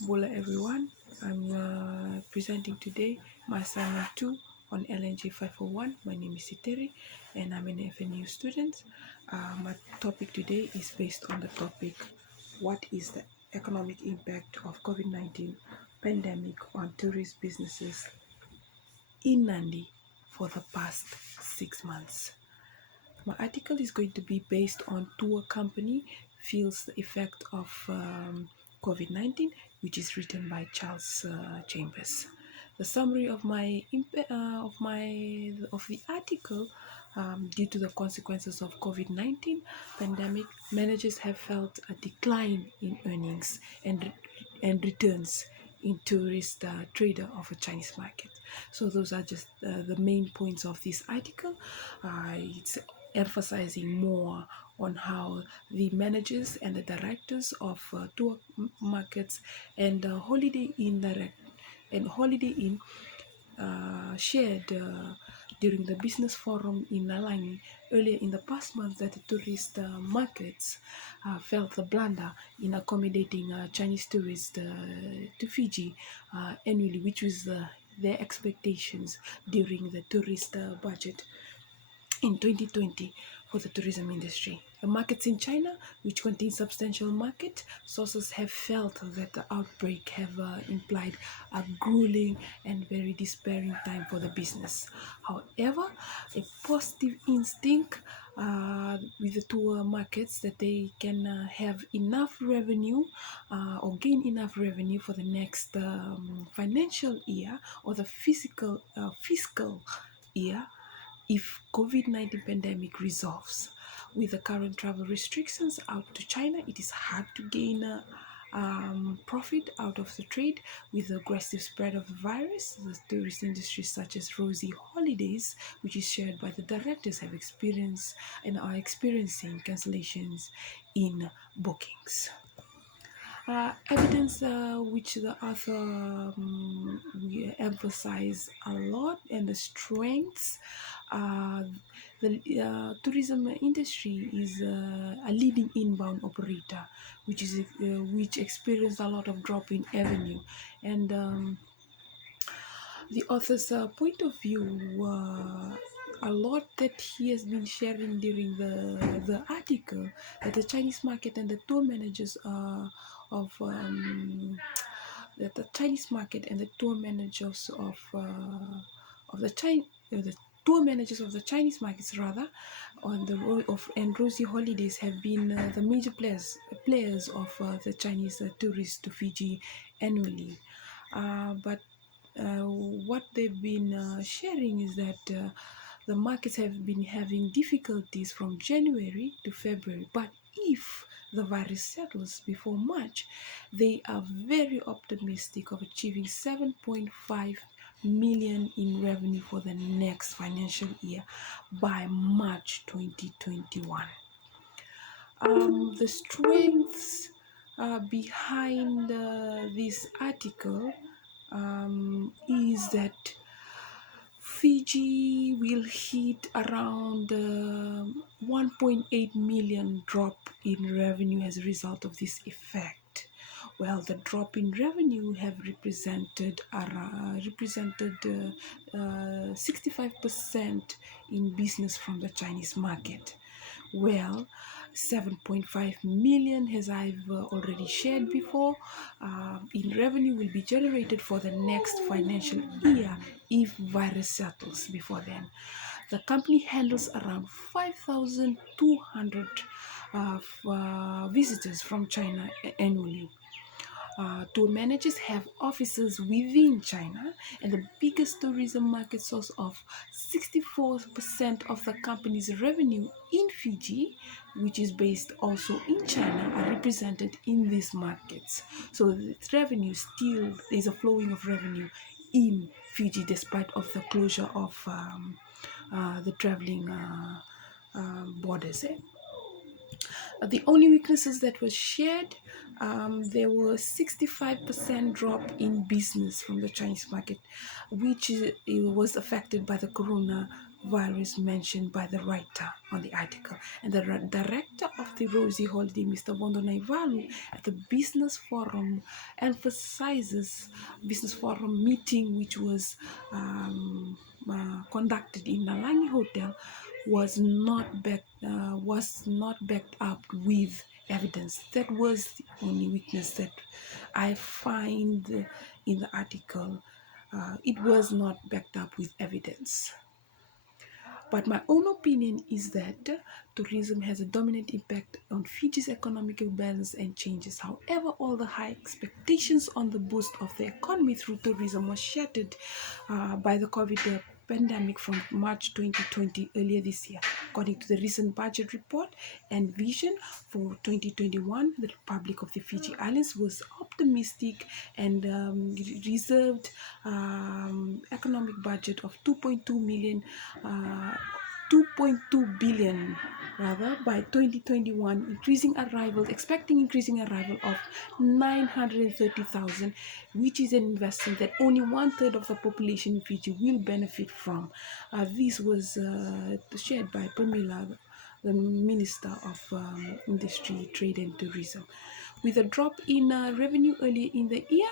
Bola everyone, I'm presenting today my assignment 2 on LNG501. My name is Siteri and I'm an FNU student. My topic today is based on the topic, what is the economic impact of COVID-19 pandemic on tourist businesses in Nandi for the past 6 months. My article is going to be based on tour company feels the effect of COVID-19, which is written by Charles Chambers. The summary of the article, due to the consequences of COVID-19 pandemic, managers have felt a decline in earnings and returns in tourist trader of a Chinese market. So those are just the main points of this article. It's emphasizing more on how the managers and the directors of tour markets and Holiday Inn shared during the business forum in Nalangi earlier in the past month that the tourist markets felt the blunder in accommodating Chinese tourists to Fiji annually, which was their expectations during the tourist budget in 2020 for the tourism industry. The markets in China, which contain substantial market, sources have felt that the outbreak have implied a grueling and very despairing time for the business. However, a positive instinct with the tour markets that they can have enough revenue or gain enough revenue for the next financial year or the fiscal year if COVID-19 pandemic resolves. With the current travel restrictions out to China, it is hard to gain profit out of the trade. With the aggressive spread of the virus, the tourist industries such as Rosy Holidays, which is shared by the directors, have experienced and are experiencing cancellations in bookings. Evidence which the author we emphasize a lot, and the strengths. Uh, the tourism industry is a leading inbound operator, which experienced a lot of drop in revenue, and the author's point of view, a lot that he has been sharing during the article, that the Chinese market and the tour managers of that the Chinese market and the tour managers of the tour managers of the Chinese markets rather on the road of and Rosy Holidays have been the major players of the Chinese tourists to Fiji annually, but what they've been sharing is that the markets have been having difficulties from January to February, but if the virus settles before March, they are very optimistic of achieving 7.5 million in revenue for the next financial year by March 2021. The strengths behind this article is that Fiji will hit around 1.8 million drop in revenue as a result of this effect. Well, the drop in revenue have represented 65% in business from the Chinese market. Well, 7.5 million, as I've already shared before, in revenue will be generated for the next financial year if virus settles before then. The company handles around 5,200 visitors from China annually. Tour managers have offices within China, and the biggest tourism market source of 64% of the company's revenue in Fiji, which is based also in China, are represented in these markets. So its revenue still, there's a flowing of revenue in Fiji despite of the closure of the traveling borders. The only weaknesses that were shared, there were 65% drop in business from the Chinese market, which was affected by the coronavirus virus mentioned by the writer on the article. And the director of the Rosie Holiday, Mr. Vondo Naivalu, at the Business Forum emphasizes business forum meeting which was conducted in Nalangi Hotel was not backed up with evidence. That was the only weakness that I find in the article. It was not backed up with evidence. But my own opinion is that tourism has a dominant impact on Fiji's economic balance and changes. However, all the high expectations on the boost of the economy through tourism was shattered by the COVID pandemic from March 2020 earlier this year. According to the recent budget report and vision for 2021, the Republic of the Fiji Islands was optimistic and reserved economic budget of 2.2 billion rather by 2021, expecting increasing arrival of 930,000, which is an investment that only 1/3 of the population in Fiji will benefit from. This was shared by Pramila, the Minister of Industry, Trade and Tourism. With a drop in revenue earlier in the year,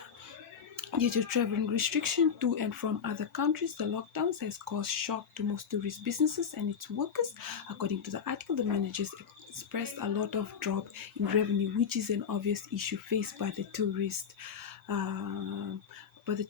due to travel restriction to and from other countries, the lockdowns has caused shock to most tourist businesses and its workers. According to the article, the managers expressed a lot of drop in revenue, which is an obvious issue faced by the uh,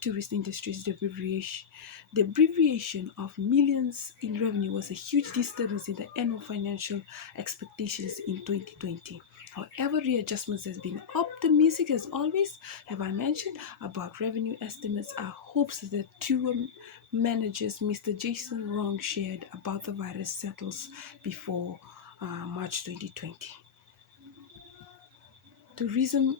tourist industry's deprivation. The abbreviation of millions in revenue was a huge disturbance in the annual financial expectations in 2020. However, readjustments has been optimistic as always. Have I mentioned about revenue estimates are hopes that the tour managers Mr. Jason Wrong shared about the virus settles before March 2020. Tourism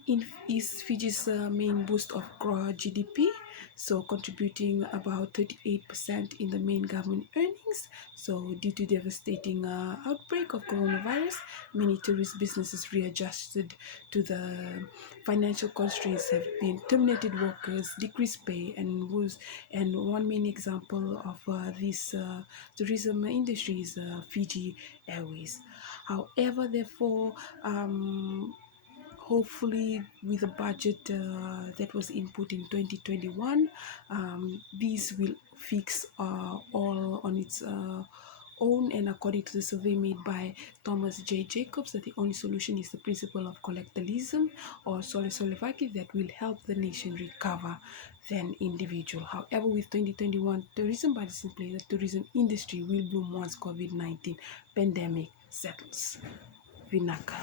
is Fiji's main boost of GDP, so contributing about 38% in the main government earnings. So due to devastating outbreak of coronavirus, many tourist businesses readjusted to the financial constraints, have been terminated workers, decreased pay, and one main example of this tourism industry is Fiji Airways. However, therefore, hopefully with the budget that was input in 2021, these will fix all on its own. And according to the survey made by Thomas J. Jacobs, that the only solution is the principle of collectivism or solidarity that will help the nation recover than individual. However, with 2021 tourism budget in place, the tourism industry will bloom once COVID-19 pandemic settles. Vinaka.